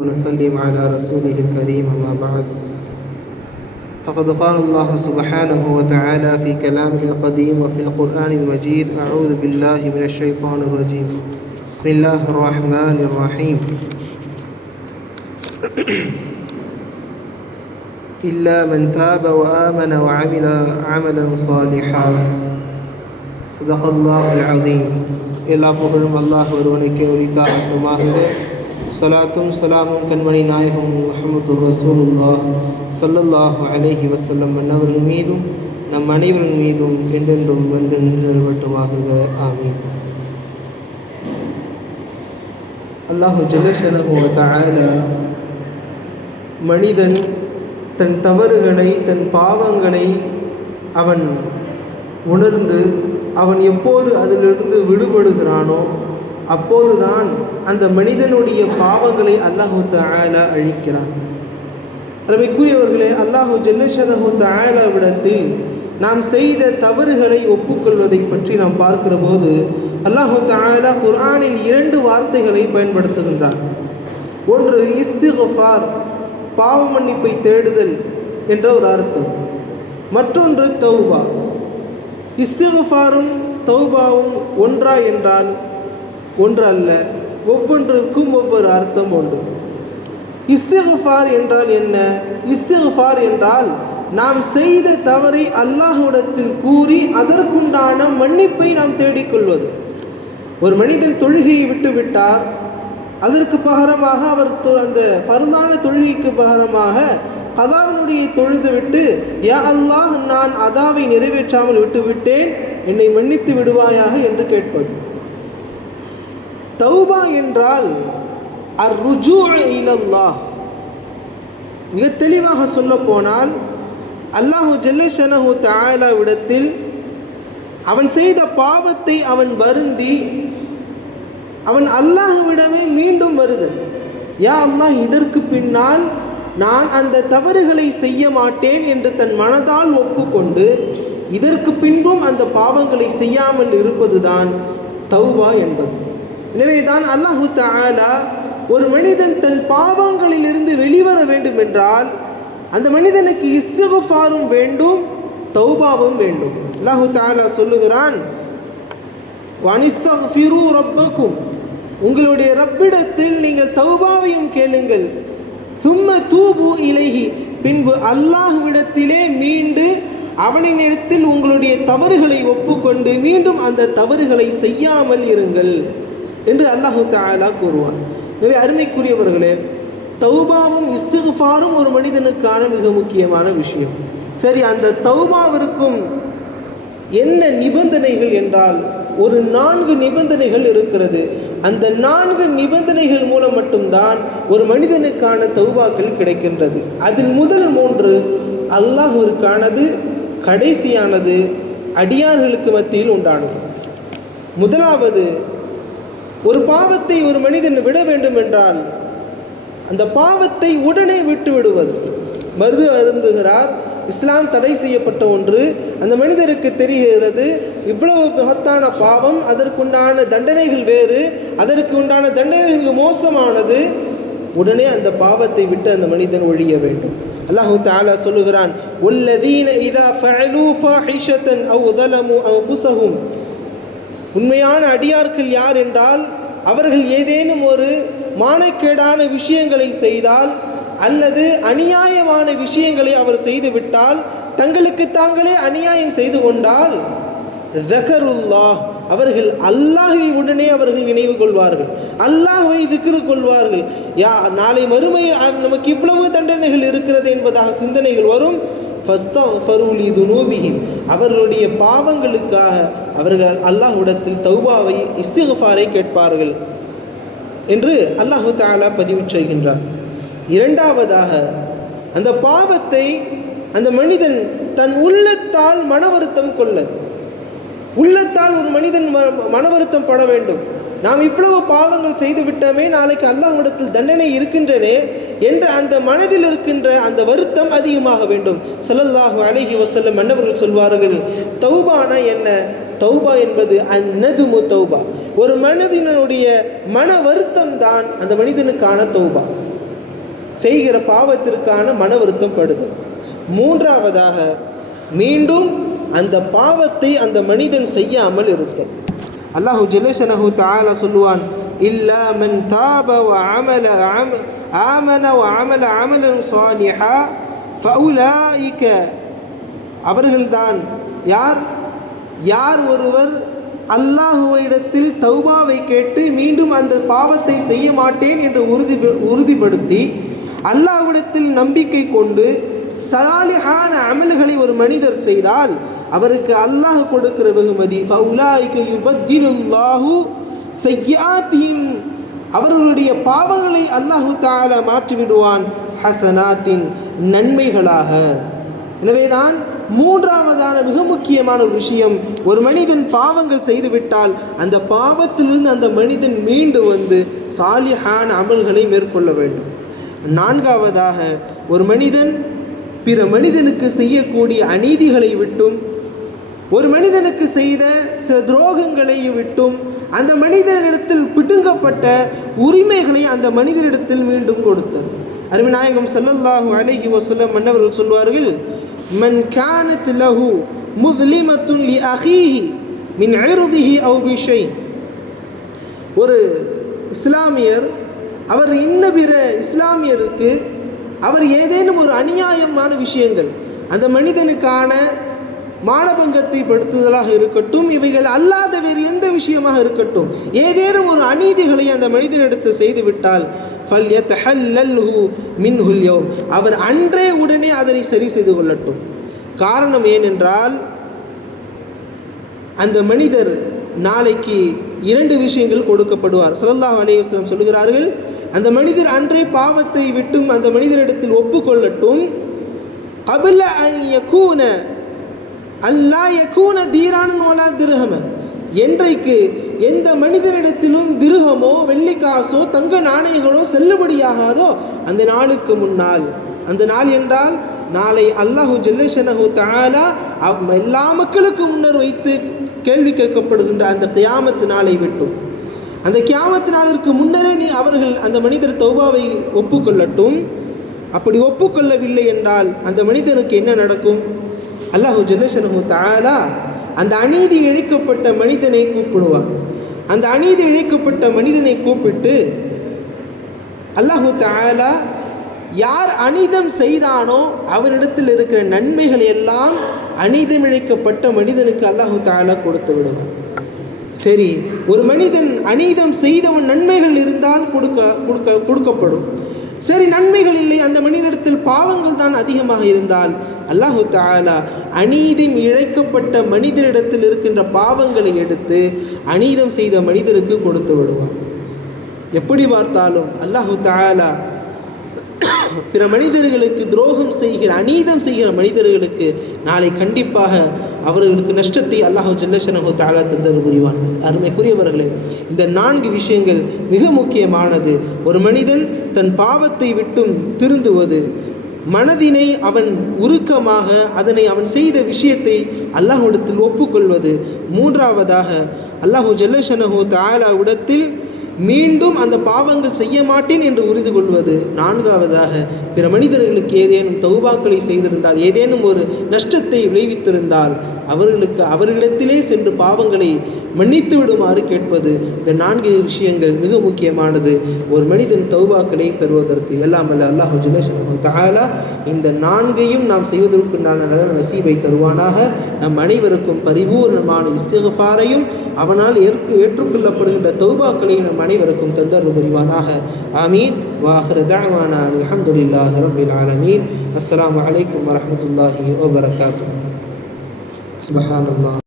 ونسلم على رسوله الكريم أما بعد فقد قال الله سبحانه وتعالى في كلامه القديم وفي القرآن المجيد أعوذ بالله من الشيطان الرجيم بسم الله الرحمن الرحيم إلا من تاب وآمن وعمل عملا صالحا صدق الله العظيم எல்லா புகழும் அல்லாஹ் ஒருவனுக்கே உரித்தாகட்டுமாக. சலாத்தும் சலாமும் கண்மணி நாயகம் முஹம்மது ரசூலுல்லாஹ் ஸல்லல்லாஹு அலைஹி வஸல்லம் அன்னவர்கள் மீதும் நம் அனைவரின் மீதும் என்றென்றும் வந்து நிறுவட்டுமாக. ஆமீன். அல்லாஹு ஜல்லஷனஹு வ தஆலா மனிதன் தன் தவறுகளை தன் பாவங்களை அவன் உணர்ந்து அவன் எப்போது அதிலிருந்து விடுபடுகிறானோ அப்போதுதான் அந்த மனிதனுடைய பாவங்களை அல்லாஹு தஆலா அழிக்கிறான். அருமைக்குரியவர்களே, அல்லாஹு ஜல்லஷனஹு தஆலாவிடத்தில் நாம் செய்த தவறுகளை ஒப்புக்கொள்வதை பற்றி நாம் பார்க்கிற போது அல்லாஹு தஆலா குர்ஆனில் 2 வார்த்தைகளை பயன்படுத்துகின்றான். ஒன்று இஸ்திக்ஃபார், பாவ மன்னிப்பை தேடுதல் என்ற ஒரு அர்த்தம். மற்றொன்று தௌபா. இஸ்திக்ஃபாரும் தௌபாவும் ஒன்றா என்றால் ஒன்று அல்ல, ஒவ்வொன்றிற்கும் ஒவ்வொரு அர்த்தம் உண்டு. இஸ்திக்ஃபார் என்றால் என்ன? இஸ்திக்ஃபார் என்றால் நாம் செய்த தவறை அல்லாஹ்விடத்தில் கூறி அதற்குண்டான மன்னிப்பை நாம் தேடிக்கொள்வது. ஒரு மனிதன் தொழுகையை விட்டுவிட்டார், அதற்கு பகரமாக அவர் அந்த ஃபர்தான தொழுகைக்கு பகரமாக கதாவினுடைய தொழுது விட்டு யா அல்லாஹ், நான் அதாவை நிறைவேற்றாமல் விட்டுவிட்டேன், என்னை மன்னித்து விடுவாயாக என்று கேட்பது. தௌபா என்றால் அர்ருஜூ இலல்லாஹ். மிக தெளிவாக சொல்ல போனால் அல்லாஹு ஜல்லஷனஹு தஆலாவிடத்தில் அவன் செய்த பாவத்தை அவன் வருந்தி அவன் அல்லாஹ்விடமே மீண்டும் வருதல். யா அல்லாஹ், இதற்கு பின்னால் நான் அந்த தவறுகளை செய்ய மாட்டேன் என்று தன் மனதால் ஒப்புக்கொண்டு இதற்கு பின்பும் அந்த பாவங்களை செய்யாமல் இருப்பதுதான் தௌபா என்பது. எனவே தான் அல்லாஹு தஆலா ஒரு மனிதன் தன் பாவங்களிலிருந்து வெளிவர வேண்டும் என்றால் அந்த மனிதனுக்கு இஸ்திக்ஃபாரும் வேண்டும், தௌபாவும் வேண்டும். அல்லாஹு தஆலா சொல்லுகிறான், வனிஸ்தக்ஃபிரு ரப்பக்கும், உங்களுடைய ரப்பிடத்தில் நீங்கள் தௌபாவையும் கேளுங்கள், சும்ம தூபு இலைஹி, பின்பு அல்லாஹ்விடத்திலே மீண்டு அவனிடத்தில் உங்களுடைய தவறுகளை ஒப்புக்கொண்டு மீண்டும் அந்த தவறுகளை செய்யாமல் இருங்கள் என்று அல்லாஹு தஆலா கூறுவான். எனவே அருமைக்குரியவர்களே, தௌபாவும் இஸ்திக்ஃபாரும் ஒரு மனிதனுக்கான மிக முக்கியமான விஷயம். சரி, அந்த தௌபாவிற்கும் என்ன நிபந்தனைகள் என்றால் ஒரு 4 நிபந்தனைகள் இருக்கிறது. அந்த 4 நிபந்தனைகள் மூலம் மட்டும்தான் ஒரு மனிதனுக்கான தௌபாக்கள் கிடைக்கின்றது. அதில் முதல் 3 அல்லாஹ்விற்கானது, கடைசியானது அடியார்களுக்கு மத்தியில் உண்டானது. முதலாவது, ஒரு பாவத்தை ஒரு மனிதன் விட வேண்டும் என்றால் அந்த பாவத்தை உடனே விட்டு விடுவது. மது அருந்துகிறார், இஸ்லாம் தடை செய்யப்பட்ட ஒன்று, அந்த மனிதருக்கு தெரிகிறது இவ்வளவு மகத்தான பாவம், அதற்குண்டான தண்டனைகள் வேறு, அதற்கு உண்டான தண்டனைகள் மோசமானது, உடனே அந்த பாவத்தை விட்டு அந்த மனிதன் ஒழிய வேண்டும். அல்லாஹு தஆலா சொல்லுகிறான், வல்லதீன இதா ஃபஅலூ ஃபாஹிஷத்தன் அவ் ஸலமு அன்ஃபுஸஹும், உண்மையான அடியார்கள் யார் என்றால் அவர்கள் ஏதேனும் ஒரு மானக்கேடான விஷயங்களை செய்தால் அல்லது அநியாயமான விஷயங்களை அவர் செய்துவிட்டால், தங்களுக்கு தாங்களே அநியாயம் செய்து கொண்டால், ஸக்கருல்லாஹ், அவர்கள் அல்லாஹ்வை உடனே அவர்கள் நினைவு கொள்வார்கள், அல்லாஹ்வை திக்ரு கொள்வார்கள். நாளை மறுமையில் நமக்கு இவ்வளவு தண்டனைகள் இருக்கிறது என்பதாக சிந்தனைகள் வரும். ஃபஸ்தக்ஃபரு லிதுனூபிஹிம், அவர்களுடைய பாவங்களுக்காக அவர்கள் அல்லாஹ்விடத்தில் தௌபாவை இஸ்திக்ஃபாரை கேட்பார்கள் என்று அல்லாஹு தஆலா பதிவு செய்கின்றார். இரண்டாவதாக, அந்த பாவத்தை அந்த மனிதன் தன் உள்ளத்தால் மனவருத்தம் கொள்ள, உள்ளத்தால் ஒரு மனிதன் மனவருத்தம் பட வேண்டும். நாம் இவ்வளவு பாவங்கள் செய்து விட்டோமே, நாளைக்கு அல்லாஹ்விடத்தில் தண்டனை இருக்கின்றனே என்ற அந்த மனதில் இருக்கின்ற அந்த வருத்தம் அதிகமாக வேண்டும். ஸல்லல்லாஹு அலைஹி வஸல்லம் அன்னவர்கள் சொல்வார்கள், தௌபானா என்ன? தௌபா என்பது அந்நதுமு தௌபா, ஒரு மனிதனுடைய மன வருத்தம் தான் அந்த மனிதனுக்கான தௌபா. செய்கிற பாவத்திற்கான மன வருத்தம் படுதல். மூன்றாவதாக மீண்டும் அந்த பாவத்தை அந்த மனிதன் செய்யாமல் இருத்தல். அல்லாஹு ஜல்லஷனஹு தஆலா சொல்லுவான், இல்லா மன் தாப வ ஆமன வ அமல அமலன் ஸாலிஹா ஃபஉலாயிக, அவர்கள்தான் யார் ஒருவர் அல்லாஹுவிடத்தில் தௌபாவை கேட்டு மீண்டும் அந்த பாவத்தை செய்ய மாட்டேன் என்று உறுதிப்படுத்தி அல்லாஹ்விடத்தில் நம்பிக்கை கொண்டு சாலிஹான அமல்களை ஒரு மனிதர் செய்தால் அவருக்கு அல்லாஹ் கொடுக்கிற வெகுமதி ஃபஉலாயிக யுபத்திலுல்லாஹு ஸய்யிஆத்திஹிம், அவர்களுடைய பாவங்களை அல்லாஹு தஆலா மாற்றிவிடுவான் ஹஸனாத்தின், நன்மைகளாக. எனவேதான் மூன்றாவதான மிக முக்கியமான ஒரு விஷயம், ஒரு மனிதன் பாவங்கள் செய்துவிட்டால் அந்த பாவத்திலிருந்து அந்த மனிதன் மீண்டு வந்து சாலிஹான அமல்களை மேற்கொள்ள வேண்டும். நான்காவதாக ஒரு மனிதன் பிற மனிதனுக்கு செய்யக்கூடிய அநீதிகளை விட்டும் ஒரு மனிதனுக்கு செய்த சில துரோகங்களை விட்டும் அந்த மனிதனிடத்தில் பிடுங்கப்பட்ட உரிமைகளை அந்த மனிதனிடத்தில் மீண்டும் கொடுத்தது. அருமை நாயகம் ஸல்லல்லாஹு அலைஹி வஸல்லம் மன்னவர்கள் சொல்வார்கள், மன் கானத் லஹு முஸ்லிமத்துன் லி அஹீஹி மின் இர்திஹி அவ் பிஷை, ஒரு இஸ்லாமியர் அவர் இன்ன பிற இஸ்லாமியருக்கு அவர் ஏதேனும் ஒரு அநியாயமான விஷயங்கள், அந்த மனிதனுக்கான மானபங்கத்தை படுத்துதலாக இருக்கட்டும், இவைகள் அல்லாத வேறு எந்த விஷயமாக இருக்கட்டும், ஏதேனும் ஒரு அநீதிகளை அந்த மனிதனிடத்தில் செய்துவிட்டால் ஃபல்யதஹல்லல்ஹு மின்ஹுல் யௌம், அவர் அன்றே உடனே அதனை சரி செய்து கொள்ளட்டும். காரணம் ஏனென்றால் அந்த மனிதர் நாளைக்கு 2 விஷயங்கள் கொடுக்கப்படுவார். ஸல்லல்லாஹு அலைஹி வஸல்லம் சொல்லுகிறார்கள், அந்த மனிதர் அன்றே பாவத்தை விட்டும் அந்த மனிதரிடத்தில் ஒப்புக்கொள்ளட்டும். கபில அன் யகூன அல்லா யகூன தீரானன் வலா திர்ஹம, என்றைக்கு எந்த மனிதனிடத்திலும் திருகமோ வெள்ளிக்காசோ தங்க நாணயங்களோ செல்லுபடியாகாதோ அந்த நாளுக்கு முன்னால், அந்த நாள் என்றால் நாளை அல்லாஹு ஜல்லஷனஹு தஆலா எல்லா மக்களுக்கு முன்னர் வைத்து கேள்வி கேட்கப்படுகின்ற அந்த கியாமத்து நாளை விட்டும், அந்த கியாமத்து நாளிற்கு முன்னரே அவர்கள் அந்த மனிதர் தௌபாவை ஒப்புக்கொள்ளட்டும். அப்படி ஒப்புக்கொள்ளவில்லை என்றால் அந்த மனிதனுக்கு என்ன நடக்கும்? அல்லாஹு ஜல்லஷனஹு தஆலா அந்த அநீதி இழைக்கப்பட்ட மனிதனை கூப்பிடுவார். அந்த அநீதி இழைக்கப்பட்ட மனிதனை கூப்பிட்டு அல்லாஹு தஆலா யார் அநீதம் செய்தானோ அவரிடத்தில் இருக்கிற நன்மைகளை எல்லாம் அநீதம் இழைக்கப்பட்ட மனிதனுக்கு அல்லாஹு தஆலா கொடுத்து விடுவார். சரி, ஒரு மனிதன் அநீதம் செய்தவன் நன்மைகள் இருந்தால் கொடுக்கப்படும். சரி, நன்மைகள் இல்லை, அந்த மனிதனிடத்தில் பாவங்கள் தான் அதிகமாக இருந்தால் அல்லாஹு தஆலா அநீதம் இழைக்கப்பட்ட மனிதனிடத்தில் இருக்கின்ற பாவங்களை எடுத்து அநீதம் செய்த மனிதருக்கு கொடுத்து விடுவான். எப்படி பார்த்தாலும் அல்லாஹு தஆலா பிற மனிதர்களுக்கு துரோகம் செய்கிற அநீதம் செய்கிற மனிதர்களுக்கு நாளை கண்டிப்பாக அவர்களுக்கு நஷ்டத்தை அல்லாஹு ஜல்லஷனஹு தஆலா தந்தர் புரிவான். அருமைக்குரியவர்களே, இந்த 4 விஷயங்கள் மிக முக்கியமானது. ஒரு மனிதன் தன் பாவத்தை விட்டும் திருந்துவது, மனதினை அவன் உருக்கமாக அதனை அவன் செய்த விஷயத்தை அல்லாஹ்விடத்தில் ஒப்புக்கொள்வது, மூன்றாவதாக அல்லாஹு ஜல்லஷனஹு தஆலாவிடத்தில் மீண்டும் அந்த பாவங்கள் செய்ய மாட்டேன் என்று உறுதி கொள்வது, நான்காவதாக பிற மனிதர்களுக்கு ஏதேனும் தௌபாக்களை செய்திருந்தால், ஏதேனும் ஒரு நஷ்டத்தை விளைவித்திருந்தால் அவர்களிடத்திலே சென்று பாவங்களை மன்னித்து விடுமாறு கேட்பது. இந்த 4 விஷயங்கள் மிக முக்கியமானது ஒரு மனிதன் தௌபாக்களை பெறுவதற்கு. எல்லாம் வல்ல அல்லாஹ் ஜல்லஷனஹு தஆலா இந்த 4ஐயும் நாம் செய்வதற்குண்டான நல்ல நசீபை தருவானாக. நம் அனைவருக்கும் பரிபூர்ணமான இஸ்திக்ஃபாரையும் அவனால் ஏற்றுக்கொள்ளப்படுகின்ற தௌபாக்களை நம் அனைவருக்கும் தந்தருள் புரிவானாக. ஆமீன். வாஹிரு தஅவானா அல்ஹம்துலில்லாஹி ரப்பில் ஆலமீன். அஸ்ஸலாமு அலைக்கும் வரஹ்மத்துல்லாஹி வபரகாத்துஹு. சுப்ஹானல்லாஹ்.